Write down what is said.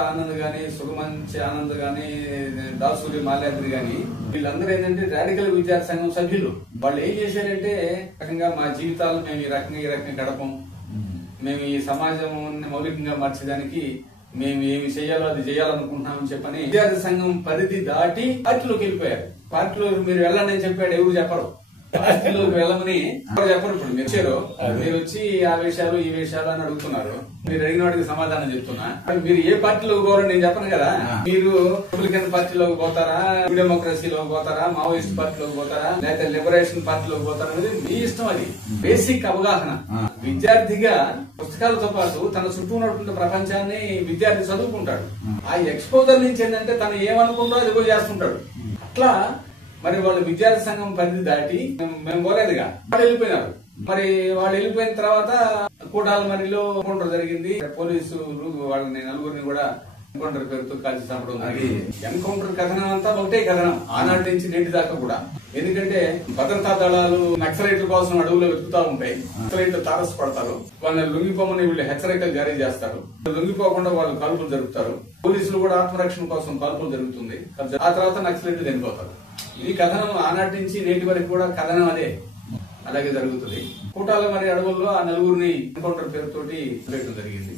ఆనంద్ గాని, సుగమంచి ఆనంద్ గాని, దాసూరి మాల్యాద్రి గాని వీళ్ళందరూ ఏంటంటే రాడికల్ విద్యార్థి సంఘం సభ్యులు. వాళ్ళు ఏం చేశారంటే రకంగా మా జీవితాలు మేము ఈ రకంగా గడపం, మేము ఈ సమాజం మౌలికంగా మార్చేదానికి మేము ఏమి చేయాలో అది చేయాలనుకుంటున్నామని చెప్పని విద్యార్థి సంఘం పరిధి దాటి పార్టీలోకి వెళ్ళిపోయారు. పార్టీలో మీరు వెళ్ళండి అని చెప్పాడు, ఎవరు చెప్పరు. పార్టీలోకి వెళ్ళమని ఎవరు చెప్పరు. ఇప్పుడు మీరు వచ్చారు, మీరు వచ్చి ఆ విషయాలు ఈ విషయాలు అని అడుగుతున్నారు. మీరు అడిగిన వాడికి సమాధానం చెప్తున్నా. మీరు ఏ పార్టీలోకి పోవాలని నేను చెప్పను కదా. మీరు రిపబ్లికన్ పార్టీలోకి పోతారా, డెమోక్రసీలోకి పోతారా, మావోయిస్ట్ పార్టీలోకి పోతారా, లేకపోతే లిబరేషన్ పార్టీలోకి పోతారా అనేది మీ ఇష్టం. అది బేసిక్ అవగాహన. విద్యార్థిగా పుస్తకాలతో పాటు తన చుట్టూ ఉన్నటువంటి ప్రపంచాన్ని విద్యార్థి చదువుకుంటాడు. ఆ ఎక్స్పోజర్ నుంచి ఏంటంటే తను ఏమనుకుంటో అది కూడా చేస్తుంటాడు. అట్లా మరి వాళ్ళు విద్యార్థి సంఘం పరిధి దాటి మేము పోలేదుగా వాళ్ళు వెళ్ళిపోయినారు. మరి వాళ్ళు వెళ్ళిపోయిన తర్వాత కూటాల మరిలో ఎన్కౌంటర్ జరిగింది. పోలీసులు వాళ్ళని నలుగురిని కూడా ఎన్కౌంటర్ పేరుతో కాల్చి చంపడం జరిగింది. ఎన్కౌంటర్ కథనం అంతా ఒకటే కథనం, ఆనాటి నుంచి నేటి దాకా కూడా. ఎందుకంటే భద్రతా దళాలు నక్సలైట్ల కోసం అడవులో వెతుకుతా ఉంటాయి. నక్సలైట్లు తారసపడతారు, వాళ్ళని లొంగిపోమని వీళ్ళు హెచ్చరికలు జారీ చేస్తారు. లొంగిపోకుండా వాళ్ళు కాల్పులు జరుపుతారు. పోలీసులు కూడా ఆత్మరక్షణ కోసం కాల్పులు జరుగుతుంది. ఆ తర్వాత నక్సలైట్లు చనిపోతారు. ఇది కథనం ఆనాటి నుంచి నేటి వరకు కూడా కథనం అదే అలాగే జరుగుతుంది. కూటాల మరి అడవుల్లో ఆ నలుగురిని ఎన్కౌంటర్ పేరుతోటి చేయడం జరిగింది.